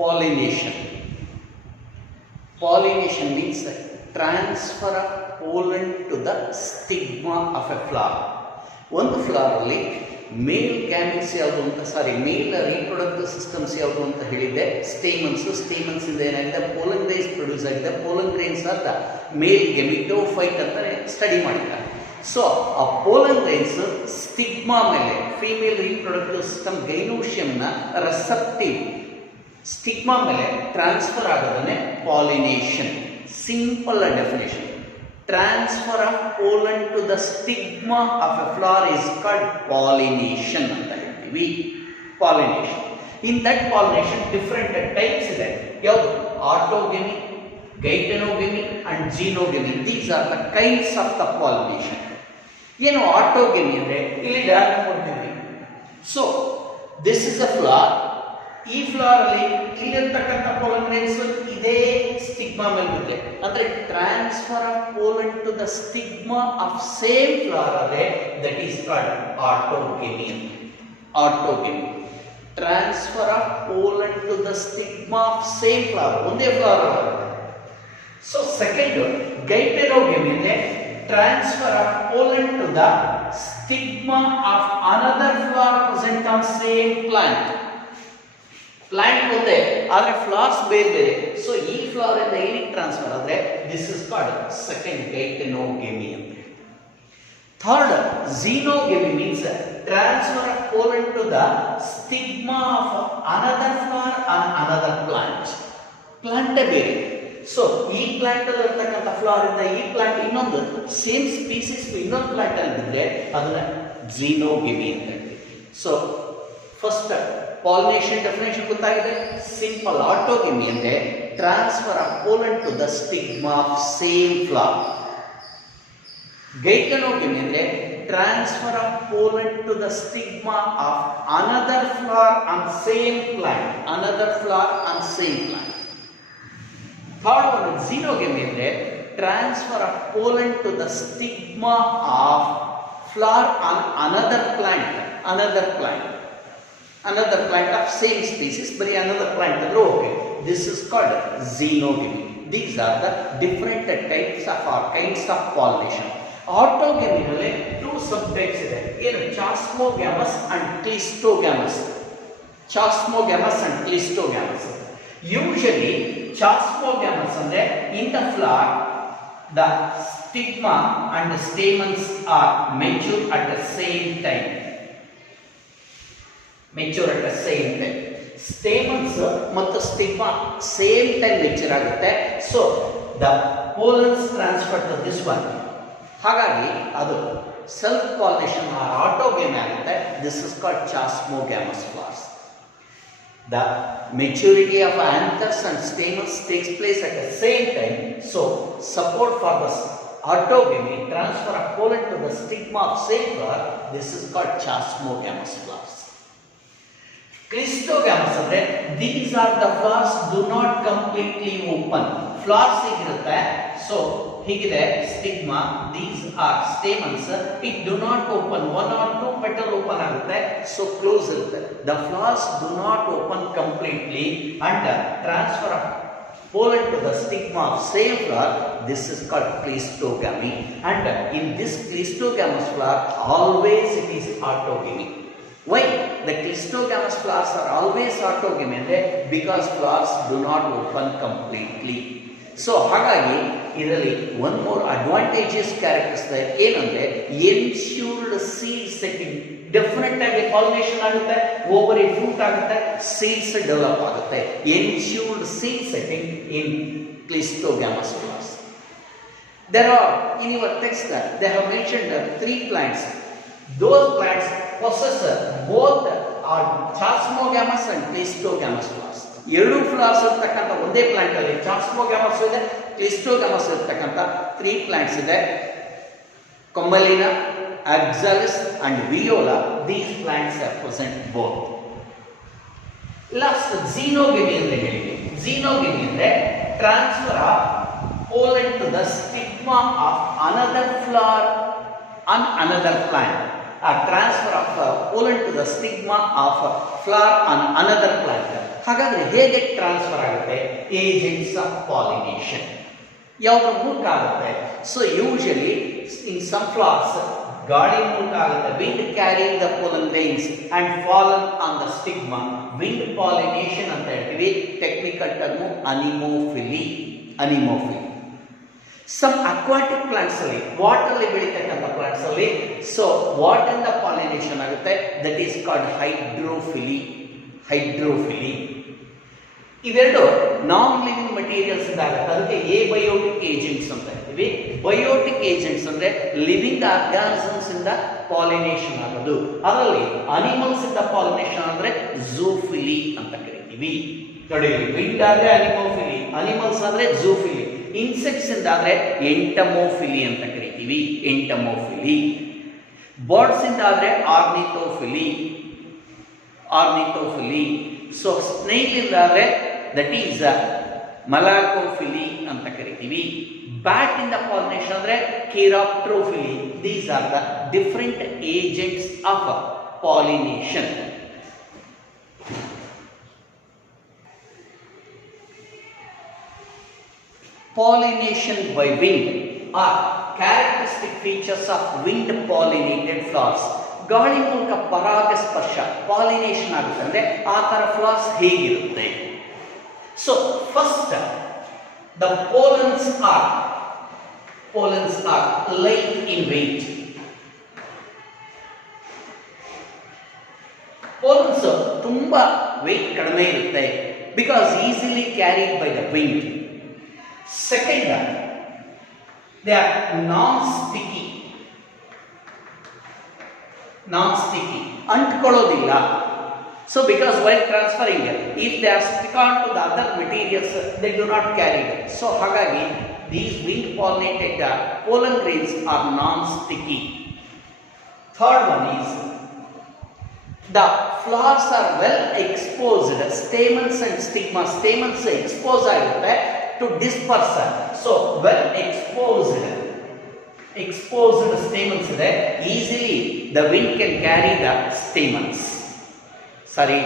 Pollination. Pollination means transfer of pollen to the stigma of a flower. ಒಂದು ಫ್ಲವರಲ್ಲಿ ಮೇಲ್ ಗ್ಯಾಮಿಟ್ಸ್ ಯಾವುದು ಅಂತ ಮೇಲ್ ರೀಪ್ರೊಡಕ್ಟಿವ್ ಸಿಸ್ಟಮ್ಸ್ ಯಾವುದು ಅಂತ ಹೇಳಿದ್ದೆ. ಸ್ಟೇಮನ್ಸ್ ಇಂದ ಏನಾಗಿದೆ, ಪೋಲನ್ ಗ್ರೈನ್ಸ್ ಪ್ರೊಡ್ಯೂಸ್ ಆಗಿದೆ. ಪೋಲನ್ ಗ್ರೈನ್ಸ್ ಅಂತ ಮೇಲ್ ಗೆಮಿಟೋಫೈಟ್ ಅಂತ ಸ್ಟಡಿ ಮಾಡಿದ್ದಾರೆ. ಸೊ ಆ ಪೋಲನ್ ಗ್ರೈನ್ಸ್ ಸ್ಟಿಗ್ಮಾ ಮೇಲೆ ಫೀಮೇಲ್ ರೀಪ್ರೊಡಕ್ಟಿವ್ ಸಿಸ್ಟಮ್ ಗೈನೋಷಿಯಂನ ರೆಸೆಪ್ಟಿವ್ ಸ್ಟಿಗ್ಮಾ ಮೇಲೆ ಟ್ರಾನ್ಸ್ಫರ್ ಆಗೋದನ್ನೇ pollination. Simple definition, transfer of pollen to the stigma of a flower is called pollination ಅಂತ ಹೇಳ್ತೀವಿ. Pollination. In that pollination different types ಇದೆ. ಯಾವುದು? Autogamy, Geitonogamy and Xenogamy. These are the kinds of the pollination. ಏನು autogamy ಅಂದ್ರೆ ಇಲ್ಲಿ ಡಯಾಗ್ರಾಮ್ ಕೊಡ್ತೀವಿ. So this is a flower. ಈ flower ಅಲ್ಲಿ ಇಲ್ಲಿರ್ತಕ್ಕಂಥ ಪೋಲನ್ ಗ್ರೈನ್ಸ್ ಇದೇ ಸ್ಟಿಗ್ಮಾ ಮೇಲೆ ಬಿದ್ದರೆ ಅಂದ್ರೆ transfer of pollen to the stigma of same flower ಅದೇ that is called autogamy. Autogamy, transfer of pollen to the stigma of same flower, ಒಂದೇ flower ಆಗುತ್ತೆ. ಸೊ ಸೆಕೆಂಡ್ ಗೈಟೆನೋಗೆಮಿ ಅಂದ್ರೆ transfer of pollen to the stigma of another flower present on same plant. Plant ಒಂದೇ ಆದರೆ ಫ್ಲವರ್ಸ್ ಬೇರೆ ಬೇರೆ. So ಈ ಫ್ಲವರ್ ಇಂದ ಇಲ್ಲಿಗೆ ಟ್ರಾನ್ಸ್ಫರ್ ಆದರೆ this is called second geitonogamy ಅಂತ. Third xenogamy means transfer of pollen to the stigma of another flower on another plant. ಪ್ಲಾಂಟೇ ಬೇರೆ. ಸೊ ಈ ಪ್ಲಾಂಟ್ ಅಲ್ಲಿ ಇರ್ತಕ್ಕಂಥ ಫ್ಲವರ್ ಇಂದ ಈ ಪ್ಲಾಂಟ್ ಇನ್ನೊಂದು ಸೇಮ್ ಸ್ಪೀಸೀಸ್ ಇನ್ನೊಂದು ಪ್ಲಾಂಟ್ ಅಲ್ಲಿ ಬಿದ್ದರೆ ಅದನ್ನ ಝೀನೋಗೆಮಿ ಅಂತ ಹೇಳ್ತೀವಿ. ಸೊ ಫಸ್ಟ್ ಪಾಲಿನೇಷನ್ ಡೆಫಿನೇಷನ್ ಗೊತ್ತಾಗಿದೆ. ಸಿಂಪಲ್. ಆಟೋಗೆಮಿ ಅಂದ್ರೆ transfer of pollen to the stigma of same flower. Geitonogamy ಅಂದ್ರೆ transfer of pollen to the stigma of another flower on same plant. Another flower on same plant. Third one xenogamy ಅಂದ್ರೆ transfer of pollen to the stigma of flower on another plant. Another plant, another plant of same species, but another plant allo okay. This is called xenogamy. These are the different types of or kinds of pollination. Autogamy nalli two subtypes ide. ಏನು Chasmogamous and Clistogamous. Chasmogamous and Clistogamous. Usually Chasmogamous ಅಂದ್ರೆ in the flower the stigma and the stamens are mature at the same time. Mature at the same time. Stamens ಮತ್ತು stigma same time mature ಆಗುತ್ತೆ. So the pollens transfer to this one. ಹಾಗಾಗಿ ಅದು self pollination or autogamy ಆಗುತ್ತೆ. This is called chasmogamous flowers. The maturity of anthers and stamens takes place at the same time. So support for the autogamy, transfer of pollen to the stigma of same flower, this is called chasmogamous flowers. Clistogamous ಅಂದ್ರೆ these are the flowers do not completely open. Flowers ಹೀಗಿರುತ್ತೆ. So ಹೀಗಿದೆ stigma. these are stamens. it do not open. one or two petal open ಆಗುತ್ತೆ. So close ಇರುತ್ತೆ. the flowers do not open completely and transfer of pollen to the stigma of same flower. This is called Clistogamy. And in this Clistogamous flower always it is autogamy. Why the Clistogamous flowers are always autogamy? Because flowers do not open completely. So ಹಾಗಾಗಿ ಇದರಲ್ಲಿ one more advantageous characteristic ಏನಂದ್ರೆ ensured seed setting. Definite ಆಗಿ pollination ಆಗುತ್ತೆ, ovary fruit ಆಗುತ್ತೆ, seeds develop ಆಗುತ್ತೆ. Ensured seed setting in Clistogamous flowers. There are in your text they have mentioned 3 plants. Those plants possess both are Chasmogamous and Clistogamous flowers. ಎರಡು ಫ್ಲವರ್ಸ್ ಇರ್ತಕ್ಕಂಥ ಒಂದೇ ಪ್ಲಾಂಟ್ ಅಲ್ಲಿ ಚಾಸ್ಮೋಗ್ಯಾಮಸ್ ಇದೆ, ಕ್ಲಿಸ್ಟೋಗ್ಯಾಮಸ್ ಇರ್ತಕ್ಕಂಥ 3 ಪ್ಲಾಂಟ್ಸ್ ಇದೆ. Commelina, Oxalis and Viola, these plants are present both. Last Xenogamy ಅಂದ್ರೆ ಹೇಳಿದೆ. Xenogamy ಅಂದ್ರೆ transfer of pollen to the stigma of another flower on another plant. A transfer of pollen to the stigma of a flower on another plant. ಹಾಗಾದರೆ ಹೇಗೆ ಟ್ರಾನ್ಸ್ಫರ್ ಆಗುತ್ತೆ? Agents of pollination ಯಾವುದ್ರ ಮೂಲಕ ಆಗುತ್ತೆ? So usually in some flowers ಗಾಳಿ ಮೂಲಕ ಆಗುತ್ತೆ. Wind carrying the pollen grains and fallen on the stigma. Wind pollination ಅಂತ ಹೇಳ್ತೀವಿ. Technical term anemophily. Some aquatic plants ಅಲ್ಲಿ, ವಾಟರ್ ಅಲ್ಲಿ ಬೆಳೀತಕ್ಕಂಥ ಪ್ಲಾಂಟ್ಸ್ ಅಲ್ಲಿ, ಸೊ ವಾಟರ್ ಇಂದ ಪಾಲಿನೇಷನ್ ಆಗುತ್ತೆ. That is called hydrophily. ಇವೆರಡು ನಾನ್ ಲಿವಿಂಗ್ ಮಟೀರಿಯಲ್ಸ್ ಇಂದ ಆಗುತ್ತೆ. ಅದಕ್ಕೆ ಏಬಯೋಟಿಕ್ ಏಜೆಂಟ್ಸ್ ಅಂತ ಹೇಳ್ತೀವಿ. ಬಯೋಟಿಕ್ ಏಜೆಂಟ್ಸ್ ಅಂದ್ರೆ ಲಿವಿಂಗ್ ಆರ್ಗಾನಿಸಮ್ಸ್ ಇಂದ ಪಾಲಿನೇಷನ್ ಆಗೋದು. ಅದರಲ್ಲಿ ಅನಿಮಲ್ಸ್ ಇಂದ ಪಾಲಿನೇಷನ್ ಅಂದ್ರೆ ಝೂಫಿಲಿ ಅಂತ ಕರಿತೀವಿ. ನೋಡಿ, ವಿಂಡ್ ಆದ್ರೆ ಅನಿಮೋಫಿಲಿ, ಅನಿಮಲ್ಸ್ ಅಂದ್ರೆ ಝೂಫಿಲಿ. ಇನ್ಸೆಕ್ಟ್ಸ್ ಇಂದ ಆದ್ರೆ ಎಂಟಮೋಫಿಲಿ ಅಂತ ಕರಿತೀವಿ. ಬರ್ಡ್ಸ್ ಇಂದ ಆದ್ರೆ ಆರ್ನಿಥೋಫಿಲಿ. ಸೊ ಸ್ನೇಕ್ ಇಂದ ಆದ್ರೆ ದಟ್ ಈಸ್ ಮಲಾಕೋಫಿಲಿ ಅಂತ ಕರಿತೀವಿ. ಬ್ಯಾಟ್ ಇಂದ ಪಾಲಿನೇಷನ್ ಅಂದ್ರೆ chiropterophily. These are the different agents of pollination. Pollination by wind are characteristic features of wind pollinated flowers. ಗಾಳಿ ಮೂಲಕ ಪರಾಗಸ್ಪರ್ಶ ಪಾಲಿನೇಷನ್ ಆಗುತ್ತೆ ಅಂದ್ರೆ ಆ ತರ ಫ್ಲವರ್ಸ್ ಹೇಗಿರುತ್ತೆ? So first the pollens are light in weight. Pollens ತುಂಬಾ ವೆಯ್ಟ್ ಕಡಿಮೆ ಇರುತ್ತೆ, because easily carried by the wind. Second, they are non-sticky. ಅಂಟ್ಕೊಳ್ಳೋದಿಲ್ಲ. So because while transferring, if they are stick on to the other materials, they do not carry it. So ಹಾಗಾಗಿ these wind pollinated pollen grains are non-sticky. Third one is the flowers are well exposed. Stamens and stigma. Stamens expose ಆಗುತ್ತೆ to disperse. So well exposed stamens ಇದೆ. Easily the wind can carry the stamens.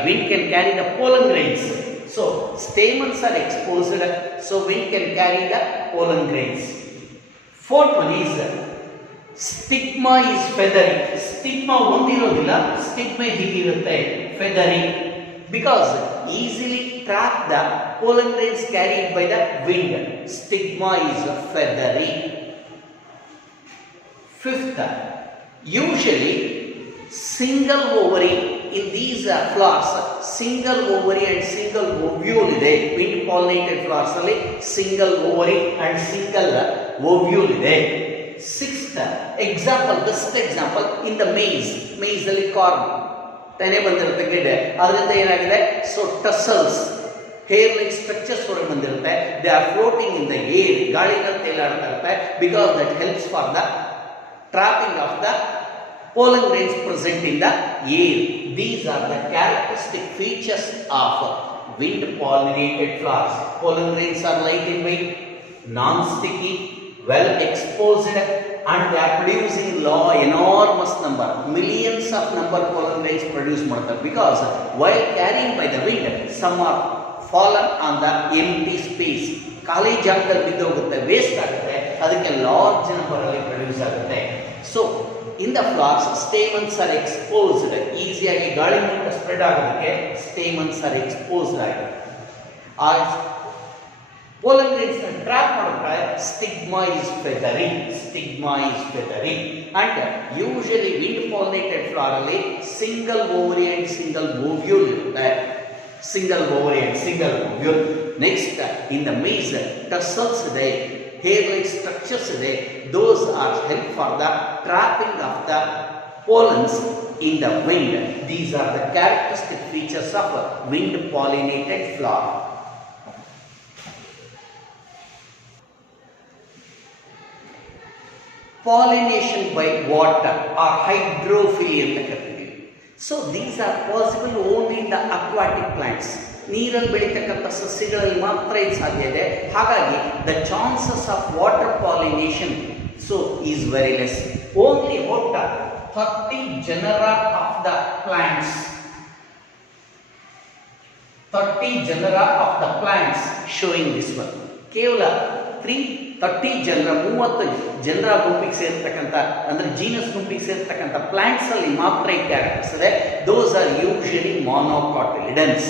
Wind can carry the pollen grains. So stamens are exposed, so wind can carry the pollen grains. Fourth one is stigma is feathery. Stigma ಒಂದಿರೋದಿಲ್ಲ, stigma ಹೀಗಿರುತ್ತೆ, feathery, because easily trap the pollen grains carried by the wind. Stigma is feathery. Fifth, usually single ovary in these flowers. Single ovary and single ovule ಇದೆ. wind pollinated flowers ಅಲ್ಲಿ single ovary and single ovule ಇದೆ. Sixth example, best example in the maize ಅಲ್ಲಿ corn ತೆನೆ ಬಂದಿರುತ್ತೆ ಗಿಡ, ಅದರಿಂದ ಏನಾಗಿದೆ, so tassels, hair like structures ಹೊರಗೆ ಬಂದಿರುತ್ತೆ. They are floating in the air, ಗಾಳಿನಲ್ಲಿ ತೇಲಾಡ್ತಾ ಇರುತ್ತೆ. Because that helps for the trapping of the pollen grains present in the air. These are the characteristic features of wind pollinated flowers. Pollen grains are light in weight, non-sticky, well exposed, and they are producing enormous number, millions of number pollen grains produce ಮಾಡ್ತಾರೆ. Because while carrying by the wind, some are fallen on the empty space. ಖಾಲಿ ಜಾಗದಲ್ಲಿ ಬಿದ್ದೋಗುತ್ತೆ, ವೇಸ್ಟ್ ಆಗುತ್ತೆ, ಅದಕ್ಕೆ large number ಅಲ್ಲಿ ಪ್ರೊಡ್ಯೂಸ್ ಆಗುತ್ತೆ. So in the flowers, stamens are exposed. ಈಸಿಯಾಗಿ ಗಾಳಿ ಮೂಲಕ ಸ್ಪ್ರೆಡ್ ಆಗೋದಕ್ಕೆ stamens are exposed ಆಗಿದೆ. pollen grains trap ಮಾಡುತ್ತಾರೆ. stigma is feathery. And usually wind pollinated flower ಅಲ್ಲಿ single ovary and single ovule ಇರುತ್ತೆ. Next, in the maize, tussles ಇದೆ, hair like structures ಇದೆ. Those are help for the trapping of the pollens in the wind. These are the characteristic features of wind pollinated flower. Pollination by water or hydrophily ಅಂತ ಕರೀತೀವಿ. So these are possible only in the aquatic plants. ನೀರಲ್ಲಿ ಬೆಳೀತಕ್ಕಂಥ ಸಸ್ಯಗಳಲ್ಲಿ ಮಾತ್ರ ಇದು ಸಾಧ್ಯ ಇದೆ. ಹಾಗಾಗಿ the chances of water pollination so is very less. Only about 30 genera of the plants, 30 genera of the plants showing this one. ಕೇವಲ 30 ಜನರ 30 ಜನರ ಗುಂಪಿಗೆ ಸೇರ್ತಕ್ಕಂಥ ಅಂದರೆ ಜೀನಸ್ ಗುಂಪಿಗೆ ಸೇರ್ತಕ್ಕಂಥ ಪ್ಲಾಂಟ್ಸ್ ಅಲ್ಲಿ ಮಾತ್ರ ಈ ಕ್ಯಾರೆಕ್ಟರ್ಸ್ ಇದೆ. Those are usually monocotyledons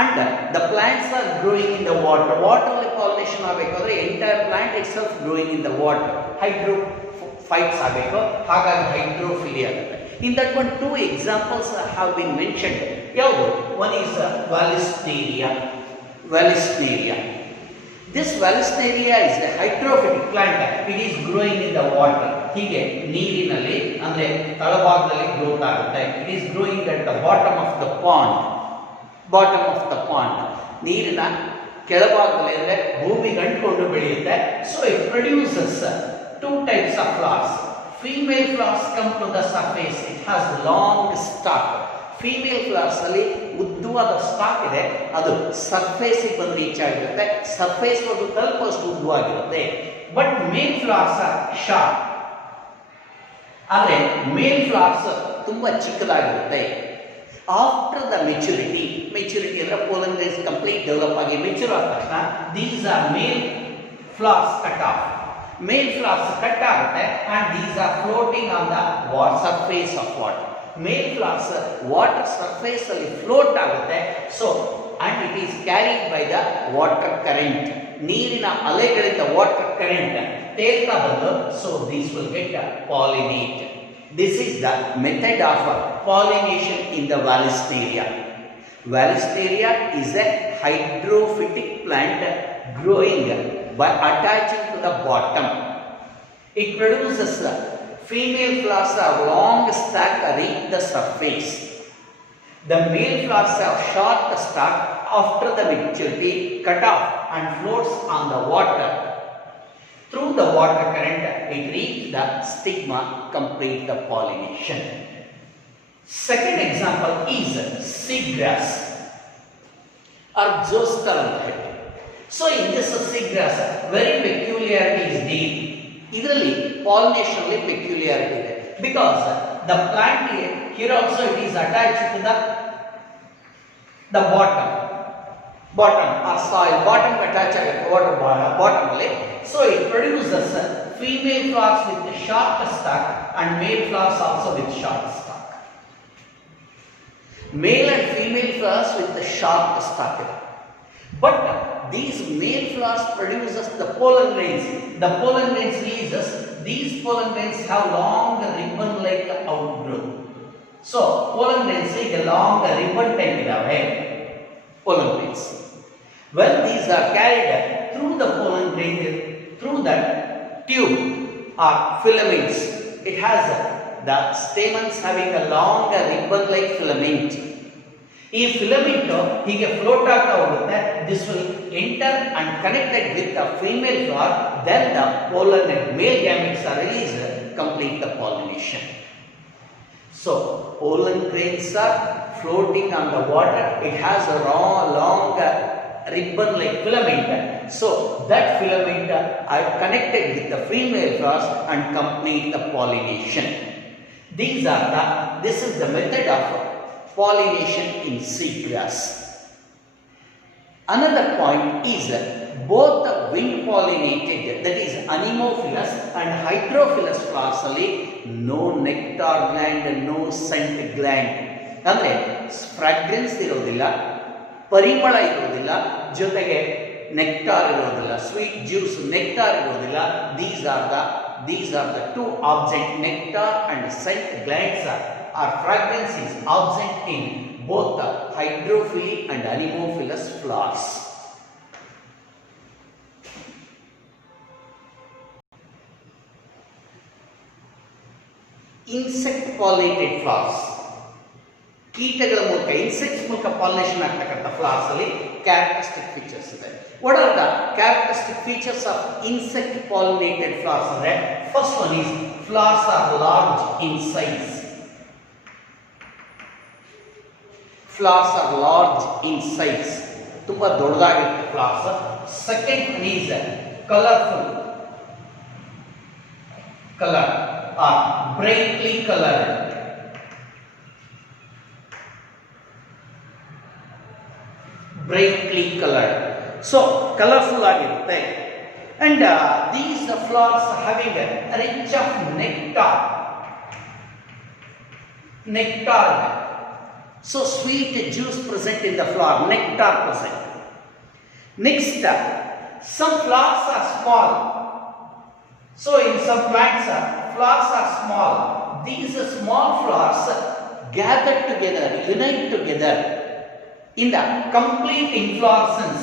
and the plants are growing in the water. Water pollination ಆಗಬೇಕಾದ್ರೆ entire plant itself growing in the water. Hydrophytes ಆಗಬೇಕು, ಹಾಗಾಗಿ ಹೈಡ್ರೋಫಿಲಿ ಆಗುತ್ತೆ. In that one, two examples have been mentioned. One is Vallisneria. This Vallisneria is a hydrophytic plant. It is growing in the water. ಹೀಗೆ ನೀರಿನಲ್ಲಿ ಅಂದ್ರೆ ತಳಭಾಗದಲ್ಲಿ ಗ್ರೋತ್ ಆಗುತ್ತೆ. It is growing at the bottom of the pond. ನೀರಿನ ಕೆಳಭಾಗದಲ್ಲಿ ಅಂದ್ರೆ ಭೂಮಿಗೆ ಅಂಟಿಕೊಂಡು ಬೆಳೆಯುತ್ತೆ. So it produces two types of flowers. Female flowers come to the surface. It has long stalk. Female flowers ಅಲ್ಲಿ ಉದ್ದವಾದ ಸ್ಟಾಕ್ ಇದೆ, ಅದು ಸರ್ಫೇಸ್ ಬಂದು ರೀಚ್ ಆಗಿರುತ್ತೆ. ಸರ್ಫೇಸ್ ಒಂದು ತಲುಪಷ್ಟು ಉದ್ದವಾಗಿರುತ್ತೆ. But male flowers are short. ಆದರೆ ಮೇಲ್ ಫ್ಲವರ್ಸ್ ತುಂಬಾ ಚಿಕ್ಕದಾಗಿರುತ್ತೆ. ಆಫ್ಟರ್ ದ ಮೆಚುರಿಟಿ ಅಂದ್ರೆ ಪೋಲನ್ ಗ್ರೈನ್ಸ್ ಕಂಪ್ಲೀಟ್ ಡೆವಲಪ್ ಆಗಿ ಮೆಚೂರ್ ಆದ ತಕ್ಷಣ these are male flowers cut off. Male flowers cut ಆಗುತ್ತೆ and these are floating on the surface of water. Male flowers water surface ಅಲ್ಲಿ float ಆಗುತ್ತೆ. So and it is carried by the water current. ನೀರಿನ ಅಲೆಗಳಿಂದ water current ತೇಲ್ತಾ ಬಂದು so this will get pollinate. This is the method of pollination in the Vallisneria. Vallisneria is a hydrophytic plant growing by attaching to the bottom. It produces female flowers are long stalk reach the surface. The male flowers have short stalk after the maturity cut off and floats on the water. Through the water current, it reaches the stigma, complete the pollination. Second example is seagrass or zoster. So in this seagrass, very peculiarity is there. ಇದರಲ್ಲಿ pollination ಅಲ್ಲಿ peculiarity ಇದೆ. Because the plant here also it is attached to the bottom or soil. Bottom attach ಆಗುತ್ತೆ water bottom ಅಲ್ಲಿ. So it produces female flowers with short stalk and male flowers also with short stalk. Male and female flowers with short stalk ಇದೆ. But these male flowers produces the pollen grains. The pollen grains releases. These pollen grains have long ribbon-like outgrowth. So pollen grains like a long ribbon type idave. Pollen grains. When these are carried through the pollen grain, through the tube or filaments, it has the stamens having a long ribbon-like filament. ಈ filament ಹೀಗೆ float ಆಗ್ತಾ ಹೋಗುತ್ತೆ. This will enter and connected with the female flower. Then the pollen and male gametes are released, complete the pollination. So pollen grains are floating on the water. It has a long ribbon-like filament. So that filament are connected with the female flowers and complete the pollination. This is the method of pollination in seagrass. Another point is both the wind pollinated, that is anemophilous and hydrophilous flowers alli no nectar gland, no scent gland. ಅಂದ್ರೆ ಫ್ರಾಗ್ರೆನ್ಸ್ ಇರೋದಿಲ್ಲ, ಪರಿಮಳ ಇರೋದಿಲ್ಲ, ಜೊತೆಗೆ ನೆಕ್ಟಾರ್ ಇರೋದಿಲ್ಲ, sweet juice nectar ಇರೋದಿಲ್ಲ. These are the two absent. Nectar and scent glands or fragrance is absent in both the hydrophily and anemophilous flowers. Insect pollinated flowers. ಕೀಟಗಳ ಮೂಲಕ ಇನ್ಸೆಕ್ಟ್ಸ್ ಮೂಲಕ ಪಾಲಿನೇಷನ್ ಆಗ್ತಕ್ಕಂಥ ಫ್ಲವರ್ಸ್ ಅಲ್ಲಿ ಕ್ಯಾರೆಕ್ಟರಿಸ್ಟಿಕ್ ಫೀಚರ್ಸ್ ಇದೆ. What are the characteristic features of insect pollinated flowers ಅಂದ್ರೆ first one is flowers are large in size. Flowers are large in size. ತುಂಬಾ ದೊಡ್ಡದಾಗಿರುತ್ತೆ flowers. Second is colourful. Colour are brightly coloured. brightly colored. So colorful ಆಗಿರುತ್ತೆ. And these flowers having a rich of nectar. So sweet juice present in the flower, nectar present. Next, some flowers are small. So in some plants, flowers are small. These small flowers gather together, unite together in the complete inflorescence.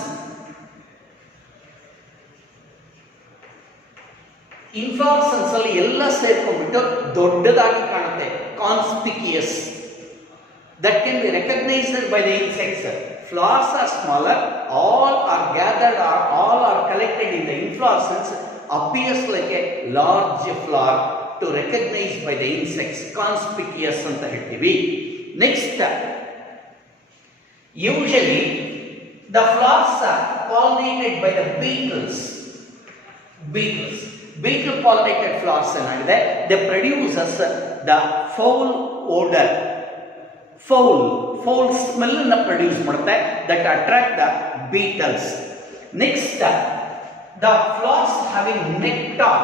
Inflorescence ಅಲ್ಲಿ ಎಲ್ಲ ಸೇರ್ಕೊಂಡ್ಬಿಟ್ಟು ದೊಡ್ಡದಾಗಿ ಕಾಣುತ್ತೆ, ಕಾನ್ಸ್ಪಿಕ್ಯೂಸ್. That can be recognized by the insects. Flowers are smaller, all are gathered or all are collected in the inflorescence, appears like a large flower to recognize by the insects, conspicuous anta ಹೇಳ್ತೀವಿ. Next, usually the flowers are pollinated by the beetles. Beetle pollinated flowers ಏನಾಗಿದೆ, they produce the foul odor. Foul smell ಅನ್ನು ಪ್ರೊಡ್ಯೂಸ್ ಮಾಡುತ್ತೆ, that attract the beetles. Next, the flowers having nectar.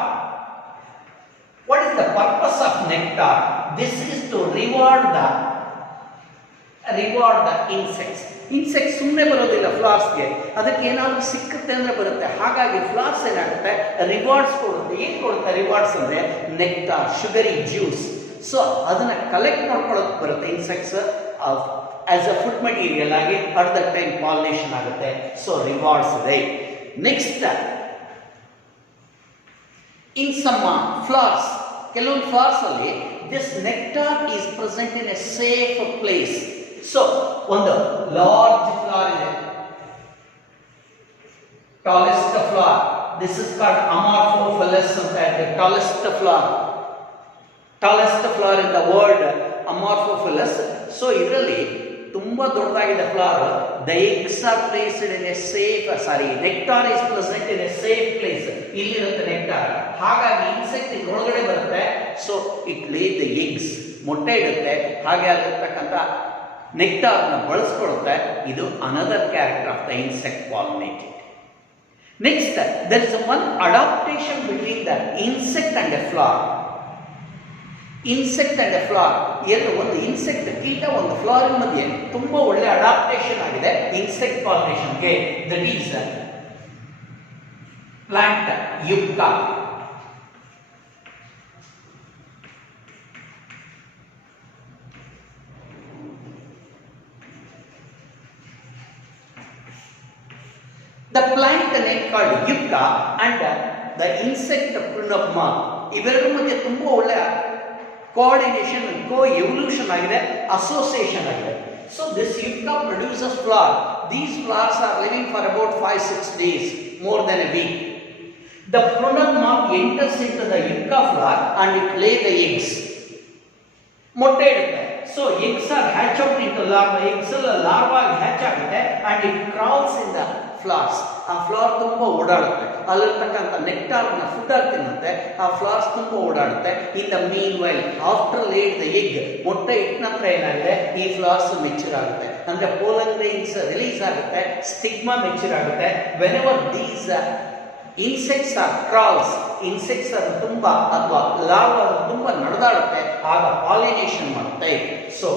What is the purpose of nectar? This is to reward the insects. Insects ಸುಮ್ಮನೆ ಬರೋದಿಲ್ಲ ಫ್ಲವರ್ಸ್ಗೆ, ಅದಕ್ಕೆ ಏನಾದರೂ ಸಿಕ್ಕುತ್ತೆ ಅಂದರೆ ಬರುತ್ತೆ. ಹಾಗಾಗಿ ಫ್ಲವರ್ಸ್ ಏನಾಗುತ್ತೆ, ರಿವಾರ್ಡ್ಸ್ ಕೊಡುತ್ತೆ. ಏನು ಕೊಡುತ್ತೆ ರಿವಾರ್ಡ್ಸ್ ಅಂದರೆ ನೆಕ್ಟಾರ್, ಶುಗರಿ ಜ್ಯೂಸ್. ಸೊ ಅದನ್ನು ಕಲೆಕ್ಟ್ ಮಾಡ್ಕೊಳ್ಳೋಕೆ ಬರುತ್ತೆ insects as a food material ಆಗಿ. ಅಟ್ ದ ಟೈಮ್ ಪಾಲಿನೇಷನ್ ಆಗುತ್ತೆ. ಸೊ ರಿವಾರ್ಡ್ಸ್ ಇದೆ. ನೆಕ್ಸ್ಟ್, ಇನ್ ಸಮ್ ಫ್ಲವರ್ಸ್, ಕೆಲವೊಂದು ಫ್ಲವರ್ಸ್ ಅಲ್ಲಿ this nectar is present in a safe place. So ಒಂದು ಲಾರ್ಜ್ ಫ್ಲವರ್ ಇದೆ, tallest flower. This is called amorphophallus ಅಂತ ಹೇಳ್ತೀವಿ. Tallest flower in the world, amorphophallus. So ಇದರಲ್ಲಿ ತುಂಬಾ ದೊಡ್ಡದಾಗಿದೆ flower. The eggs are placed in a safe, nectar is present in a safe place. ಇಲ್ಲಿರುತ್ತೆ nectar. ಹಾಗಾಗಿ insect ಒಳಗಡೆ ಬರುತ್ತೆ. So it lay the eggs, ಮೊಟ್ಟೆ ಇಡುತ್ತೆ. ಹಾಗೆ ಆಗಿರ್ತಕ್ಕಂಥ ನೆಕ್ಟಾರ್ನ ಬಳಸ್ಕೊಳ್ಳುತ್ತೆ. ಇದು another character of the insect pollinated. Next, there is one adaptation between the insect and a flower. Insect and A flower, ಎರಡು, ಒಂದು ಇನ್ಸೆಕ್ಟ್ ಕೀಟ, ಒಂದು ಫ್ಲವರ್ ಮಧ್ಯೆ ತುಂಬಾ ಒಳ್ಳೆ ಅಡಾಪ್ಟೇಷನ್ ಆಗಿದೆ ಇನ್ಸೆಕ್ಟ್ ಪಾಲಿನೇಷನ್ಗೆ. That is plant yucca. The plant name called yucca and the insect prunapma, ಇವೆರಡರ ಮಧ್ಯೆ ತುಂಬಾ ಒಳ್ಳೆ ಕೋಆರ್ಡಿನೇಷನ್, co-evolution ಆಗಿದೆ, ಅಸೋಸಿಯೇಷನ್ ಆಗಿದೆ. So this yucca produces flower. These flowers are living for about 5-6 days, more than a week. The prunapma enters into the yucca flower and it lay the eggs. ಮೊಟ್ಟೆ ಇಡುತ್ತೆ. So eggs are hatch out into larva. Eggs larva hatch ಆಗುತ್ತೆ and it crawls in the flowers. ಆ ಫ್ಲವರ್ ತುಂಬ ಓಡಾಡುತ್ತೆ, ಅಲ್ಲಿರ್ತಕ್ಕಂಥ ನೆಕ್ಟಾರ್ನ ಫುಡ್ ಆಗಿ ತಿನ್ನುತ್ತೆ. ಆ ಫ್ಲವರ್ಸ್ ತುಂಬ ಓಡಾಡುತ್ತೆ. In the meanwhile after laid the egg, ಮೊಟ್ಟೆ ಇಟ್ಟ ನಂತರ ಏನಾಗಿದೆ, ಈ ಫ್ಲವರ್ಸ್ ಮೆಚೂರ್ ಆಗುತ್ತೆ. ಅಂದ್ರೆ ಪೋಲನ್ ಗ್ರೈನ್ಸ್ ರಿಲೀಸ್ ಆಗುತ್ತೆ, ಸ್ಟಿಗ್ಮಾ ಮೆಚೂರ್ ಆಗುತ್ತೆ. Whenever these insects are crawls, insects ಅದು ತುಂಬ ಅಥವಾ ಲಾರ್ವಾ ಅದು ತುಂಬ ನಡೆದಾಡುತ್ತೆ, ಆಗ ಪಾಲಿನೇಷನ್ ಮಾಡುತ್ತೆ. So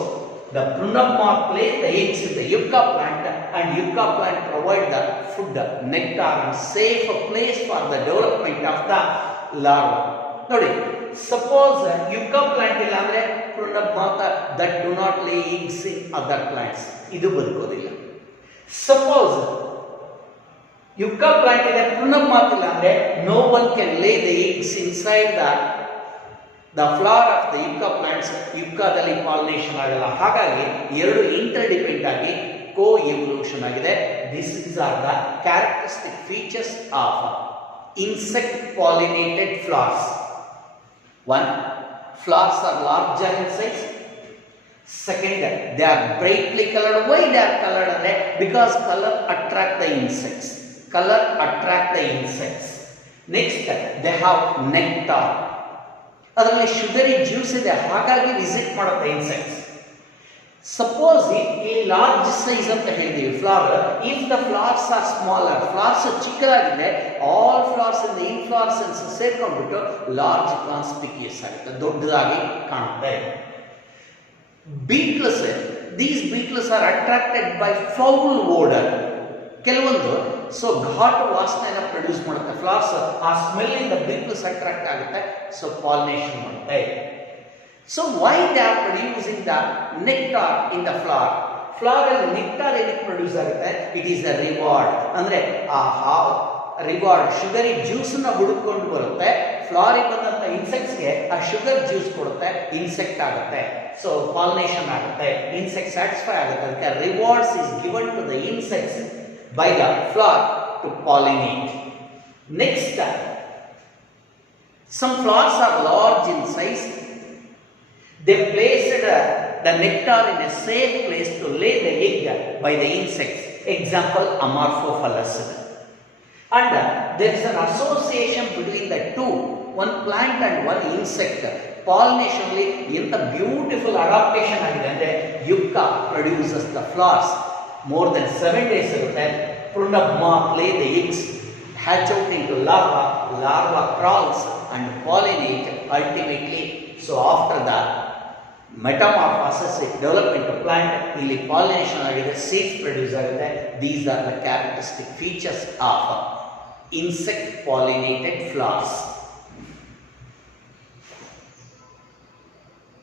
the prunapma lay the eggs in the yucca plant and yucca plant provide the food, nectar and safe place for the development of the larva. ನೋಡಿ, suppose yucca plant ಇಲ್ಲ ಅಂದ್ರೆ prunapma that do not lay eggs in other plants, ಇದು ಬದುಕೋದಿಲ್ಲ. Suppose yucca plant ಇದೆ, prunapma ಇಲ್ಲ ಅಂದ್ರೆ no one can lay the eggs inside the flower of the yucca plants. ಯುಕ್ಕಾದಲ್ಲಿ ಪಾಲಿನೇಷನ್ ಆಗಲ್ಲ. ಹಾಗಾಗಿ ಎರಡು ಇಂಟರ್ಡಿಪೆಂಡೆಂಟ್ ಆಗಿ co-evolution ಆಗಿದೆ. These are the characteristic features of insect pollinated flowers. One, flowers are larger in size. Second, they are brightly colored. Why they are colored? Because color attract the insects. Next, they have nectar. ಅದರಲ್ಲಿ sugary juice ಇದೆ, ಹಾಗಾಗಿ visit ಮಾಡುತ್ತೆ insects. Suppose ಈ large size ಅಂತ ಹೇಳಿದೀವಿ flower, if the flowers are smaller, flowers ಚಿಕ್ಕದಾಗಿದೆ, all flowers ಇಂದ inflorescence ಸೇರ್ಕೊಂಡ್ಬಿಟ್ಟು ಲಾರ್ಜ್ ಕಾನ್ಸ್ಪಿಕ್ಯೂಸ್ ಆಗುತ್ತೆ, ದೊಡ್ಡದಾಗಿ ಕಾಣುತ್ತೆ. Beetles, these beetles are attracted by foul odour. ಕೆಲವೊಂದು ಸೊ ಘಾಟ್ ವಾಸನೆಯನ್ನು ಪ್ರೊಡ್ಯೂಸ್ ಮಾಡುತ್ತೆ ಫ್ಲವರ್ಸ್, ಆ ಸ್ಮೆಲ್ ಇಂದ ಬೀಟ್ಲ್ಸ್ ಅಟ್ರಾಕ್ಟ್ ಆಗುತ್ತೆ, ಸೊ ಪಾಲಿನೇಷನ್ ಮಾಡುತ್ತೆ. So why they are producing the nectar in the flower? Flower ಅಲ್ಲಿ ನೆಕ್ಟಾರ್ ಏನಕ್ಕೆ ಪ್ರೊಡ್ಯೂಸ್ ಆಗುತ್ತೆ? ಇಟ್ ಈಸ್ ದ ರಿವಾರ್ಡ್, ಅಂದ್ರೆ ಆ ರಿವಾರ್ಡ್ ಶುಗರಿ ಜ್ಯೂಸ್ ನ ಹುಡುಕೊಂಡು ಬರುತ್ತೆ, ಫ್ಲವರಿಗೆ ಬಂದಂತ ಇನ್ಸೆಕ್ಟ್ಸ್ಗೆ ಆ ಶುಗರ್ ಜ್ಯೂಸ್ ಕೊಡುತ್ತೆ, ಇನ್ಸೆಕ್ಟ್ ಆಗುತ್ತೆ, ಸೊ ಪಾಲಿನೇಷನ್ ಆಗುತ್ತೆ, ಇನ್ಸೆಕ್ಟ್ ಸ್ಯಾಟಿಸ್ಫೈ ಆಗುತ್ತೆ. ಅದಕ್ಕೆ rewards is given to the insects by the flower to pollinate. Next, some flowers are large in size. They placed the nectar in a safe place to lay the egg by the insects. Example, Amorphophallus. And there is an association between the two, one plant and one insect. Pollination ಅಲ್ಲಿ ಎಂತ beautiful adaptation ಆಗಿದೆ ಅಂದ್ರೆ, yucca produces the flowers. More than 7 days ಇರುತ್ತೆ. Prunus moth lay the eggs, hatch out into larva, larva crawls and pollinate ultimately. So after the metamorphosis it develop into plant, ಇಲ್ಲಿ pollination ಆಗಿದೆ, seeds produce ಆಗುತ್ತೆ. These are the characteristic features of insect pollinated flowers.